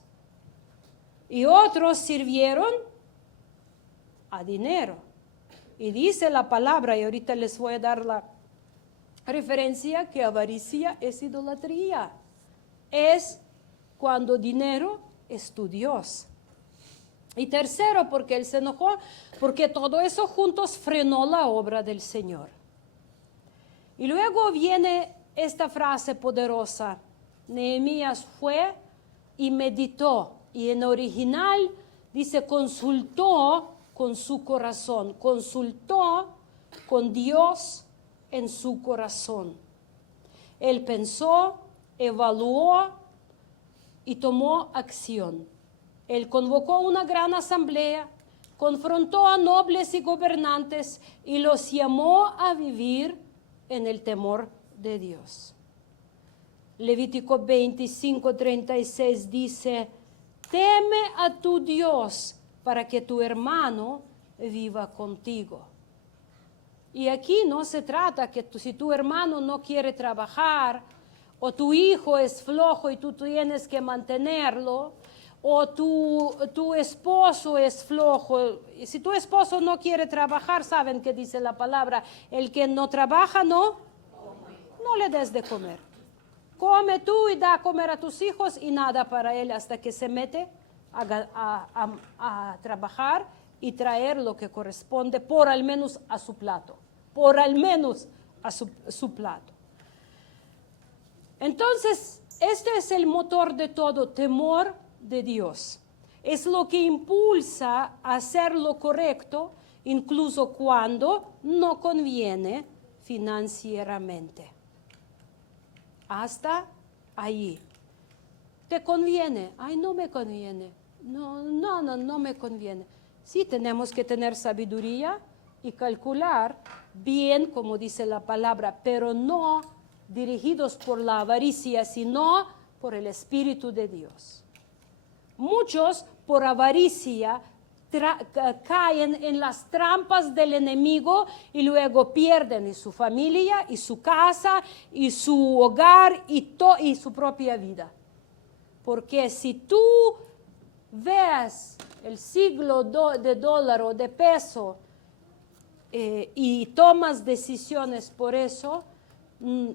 y otros sirvieron a dinero. Y dice la palabra, y ahorita les voy a dar la referencia, que avaricia es idolatría. Es cuando dinero es tu Dios. Y tercero, porque él se enojó, porque todo eso juntos frenó la obra del Señor. Y luego viene esta frase poderosa. Nehemías fue y meditó. Y en original dice consultó con su corazón. Consultó con Dios en su corazón. Él pensó, evaluó y tomó acción. Él convocó una gran asamblea, confrontó a nobles y gobernantes y los llamó a vivir en el temor de Dios. Levítico 25:36 dice, teme a tu Dios para que tu hermano viva contigo. Y aquí no se trata que si tu hermano no quiere trabajar, o tu hijo es flojo y tú tienes que mantenerlo, o tu esposo es flojo. Y si tu esposo no quiere trabajar, ¿saben qué dice la palabra? El que no trabaja, no le des de comer. Come tú y da a comer a tus hijos y nada para él hasta que se mete a trabajar y traer lo que corresponde por al menos a su plato. Por al menos a su plato. Entonces, este es el motor de todo, temor de Dios. Es lo que impulsa a hacer lo correcto, incluso cuando no conviene financieramente. Hasta ahí. ¿Te conviene? Ay, no me conviene. No me conviene. Sí, tenemos que tener sabiduría y calcular bien, como dice la palabra, pero no dirigidos por la avaricia, sino por el Espíritu de Dios. Muchos, por avaricia, caen en las trampas del enemigo y luego pierden y su familia, y su casa, y su hogar, y su propia vida. Porque si tú ves el siglo de dólar o de peso y tomas decisiones por eso,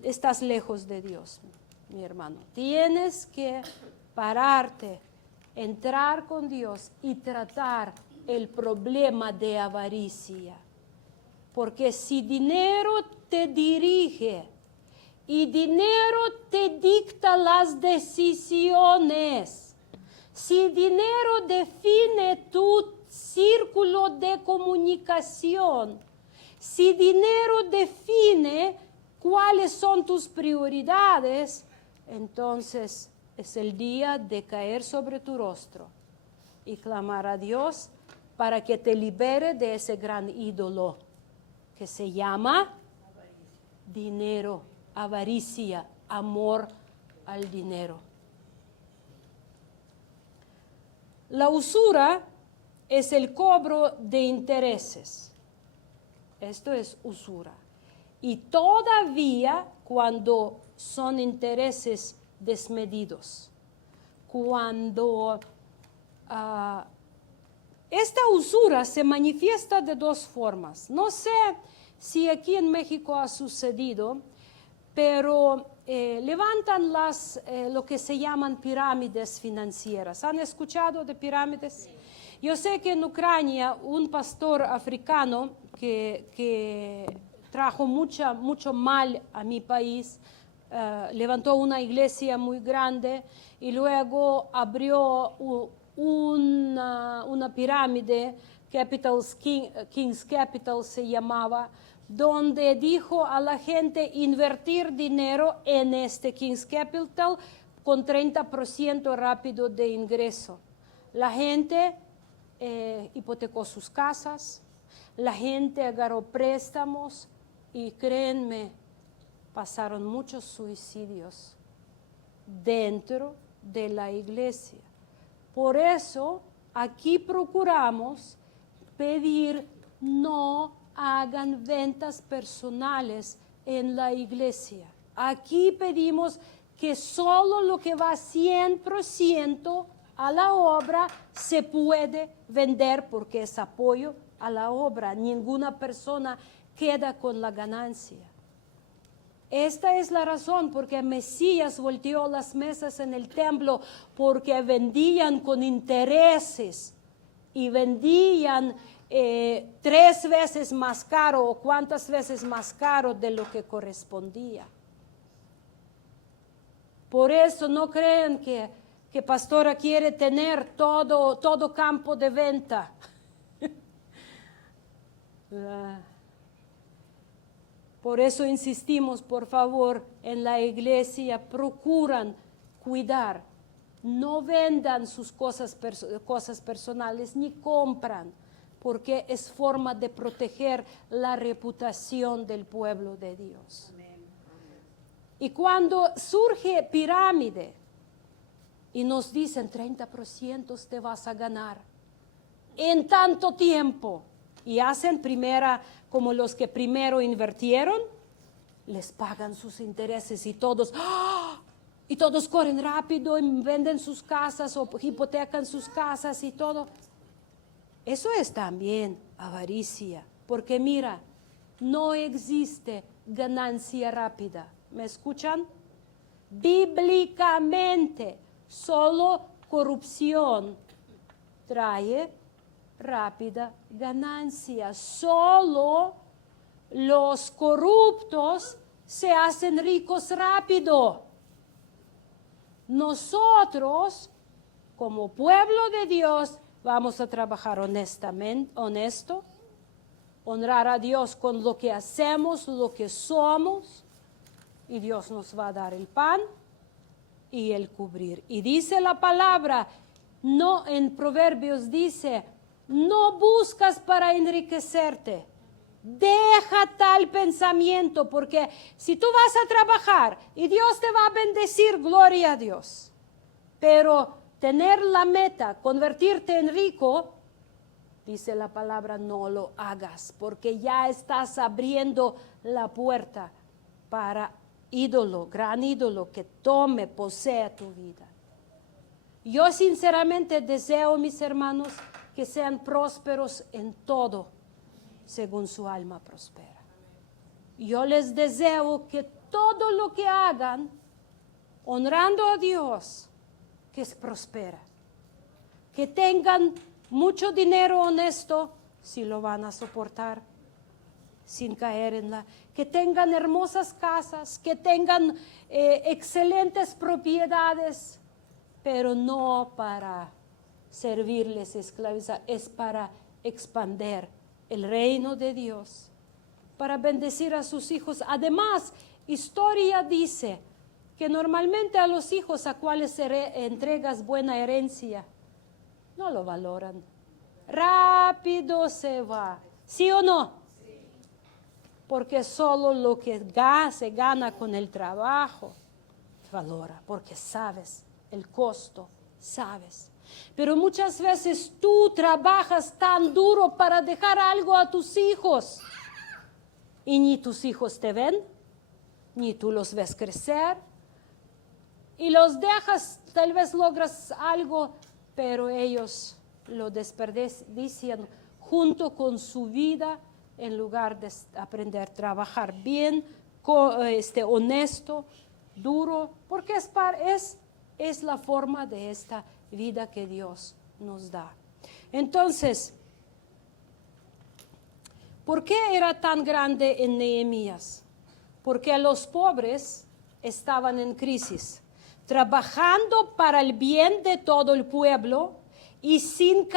estás lejos de Dios, mi hermano. Tienes que pararte, entrar con Dios y tratar el problema de avaricia. Porque si dinero te dirige y dinero te dicta las decisiones, si dinero define tu círculo de comunicación, si dinero define cuáles son tus prioridades, entonces es el día de caer sobre tu rostro y clamar a Dios para que te libere de ese gran ídolo que se llama dinero, avaricia, amor al dinero. La usura es el cobro de intereses. Esto es usura. Y todavía cuando son intereses desmedidos, cuando esta usura se manifiesta de dos formas. No sé si aquí en México ha sucedido, pero levantan lo que se llaman pirámides financieras. ¿Han escuchado de pirámides? Yo sé que en Ucrania un pastor africano que trajo mucho mal a mi país, levantó una iglesia muy grande y luego abrió una pirámide, King's Capital se llamaba, donde dijo a la gente invertir dinero en este King's Capital con 30% rápido de ingreso. La gente hipotecó sus casas, la gente agarró préstamos y créanme, pasaron muchos suicidios dentro de la iglesia. Por eso aquí procuramos pedir no hagan ventas personales en la iglesia. Aquí pedimos que solo lo que va 100% a la obra se puede vender porque es apoyo a la obra. Ninguna persona queda con la ganancia. Esta es la razón porque Mesías volteó las mesas en el templo, porque vendían con intereses y vendían 3 veces más caro o cuántas veces más caro de lo que correspondía. Por eso no crean que pastora quiere tener todo campo de venta. Por eso insistimos, por favor, en la iglesia, procuran cuidar, no vendan sus cosas personales ni compran, porque es forma de proteger la reputación del pueblo de Dios. Amén. Y cuando surge pirámide y nos dicen 30% te vas a ganar en tanto tiempo, y hacen primera, como los que primero invirtieron, les pagan sus intereses y todos corren rápido y venden sus casas o hipotecan sus casas y todo. Eso es también avaricia, porque mira, no existe ganancia rápida. ¿Me escuchan? Bíblicamente, solo corrupción trae rápida ganancia. Solo los corruptos se hacen ricos rápido. Nosotros, como pueblo de Dios, vamos a trabajar honesto, honrar a Dios con lo que hacemos, lo que somos, y Dios nos va a dar el pan y el cubrir. Y dice la palabra, no, en Proverbios dice, no buscas para enriquecerte. Deja tal pensamiento, porque si tú vas a trabajar y Dios te va a bendecir, gloria a Dios. Pero tener la meta, convertirte en rico, dice la palabra, no lo hagas, porque ya estás abriendo la puerta para gran ídolo que posea tu vida. Yo sinceramente deseo, mis hermanos, que sean prósperos en todo, según su alma prospera. Yo les deseo que todo lo que hagan, honrando a Dios, que prospera. Que tengan mucho dinero honesto, si lo van a soportar, sin caer que tengan hermosas casas, que tengan excelentes propiedades, pero no para servirles, esclavizar, es para expandir el reino de Dios, para bendecir a sus hijos. Además, historia dice que normalmente a los hijos a cuales entregas buena herencia, no lo valoran. Rápido se va. ¿Sí o no? Sí. Porque solo lo que se gana con el trabajo valora, porque sabes el costo, sabes. Pero muchas veces tú trabajas tan duro para dejar algo a tus hijos y ni tus hijos te ven, ni tú los ves crecer y los dejas, tal vez logras algo, pero ellos lo desperdician junto con su vida en lugar de aprender a trabajar bien, honesto, duro, porque es la forma de esta vida que Dios nos da. Entonces, ¿por qué era tan grande en Nehemías? Porque los pobres estaban en crisis, trabajando para el bien de todo el pueblo y sin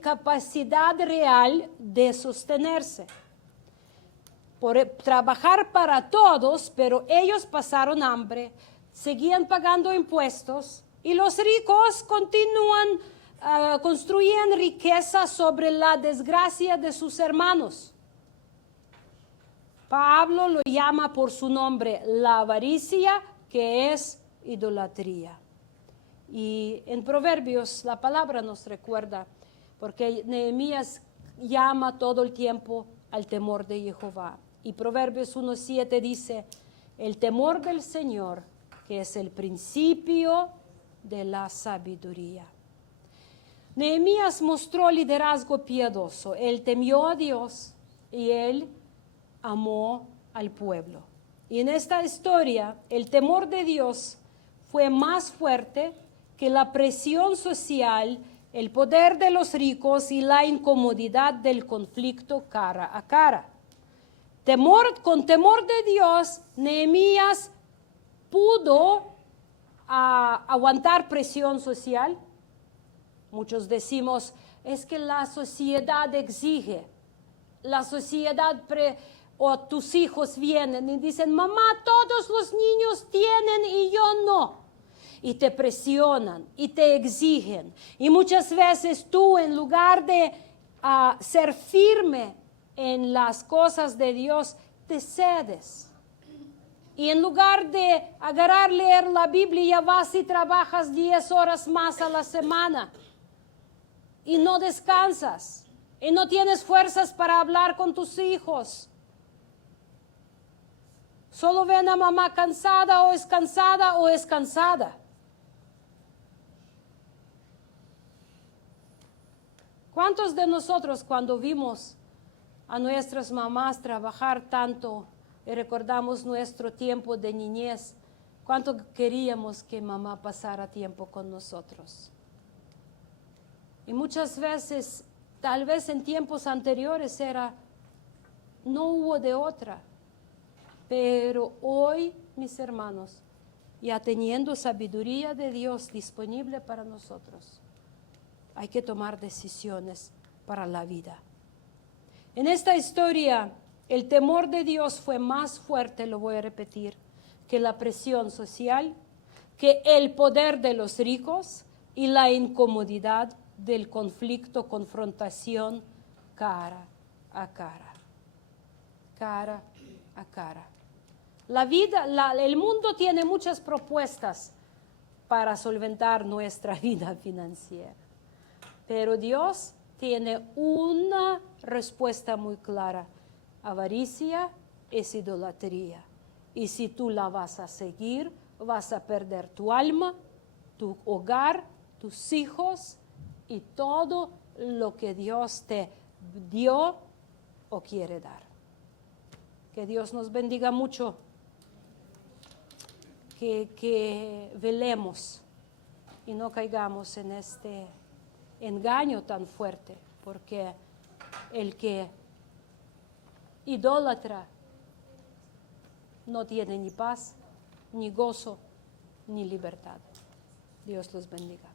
capacidad real de sostenerse. Trabajar para todos, pero ellos pasaron hambre, seguían pagando impuestos y los ricos construían riqueza sobre la desgracia de sus hermanos. Pablo lo llama por su nombre, la avaricia, que es idolatría. Y en Proverbios la palabra nos recuerda, porque Nehemías llama todo el tiempo al temor de Jehová. Y Proverbios 1:7 dice, el temor del Señor, que es el principio de la sabiduría. Nehemías mostró liderazgo piadoso. Él temió a Dios y él amó al pueblo. Y en esta historia, el temor de Dios fue más fuerte que la presión social, el poder de los ricos y la incomodidad del conflicto cara a cara. Con temor de Dios, Nehemías pudo aguantar presión social. Muchos decimos, es que la sociedad exige, la sociedad o tus hijos vienen y dicen, mamá, todos los niños tienen y yo no. Y te presionan y te exigen. Y muchas veces tú, en lugar de ser firme en las cosas de Dios, te cedes. Y en lugar de leer la Biblia, vas y trabajas 10 horas más a la semana. Y no descansas. Y no tienes fuerzas para hablar con tus hijos. Solo ven a mamá cansada o es cansada o es cansada. ¿Cuántos de nosotros cuando vimos a nuestras mamás trabajar tanto y recordamos nuestro tiempo de niñez, cuánto queríamos que mamá pasara tiempo con nosotros? Y muchas veces, tal vez en tiempos anteriores no hubo de otra. Pero hoy, mis hermanos, ya teniendo sabiduría de Dios disponible para nosotros, hay que tomar decisiones para la vida. En esta historia, el temor de Dios fue más fuerte, lo voy a repetir, que la presión social, que el poder de los ricos y la incomodidad del conflicto, confrontación cara a cara. Cara a cara. El mundo tiene muchas propuestas para solventar nuestra vida financiera. Pero Dios tiene una respuesta muy clara. Avaricia es idolatría. Y si tú la vas a seguir, vas a perder tu alma, tu hogar, tus hijos y todo lo que Dios te dio o quiere dar. Que Dios nos bendiga mucho. Que velemos y no caigamos en este engaño tan fuerte, porque el que idólatra no tiene ni paz, ni gozo, ni libertad. Dios los bendiga.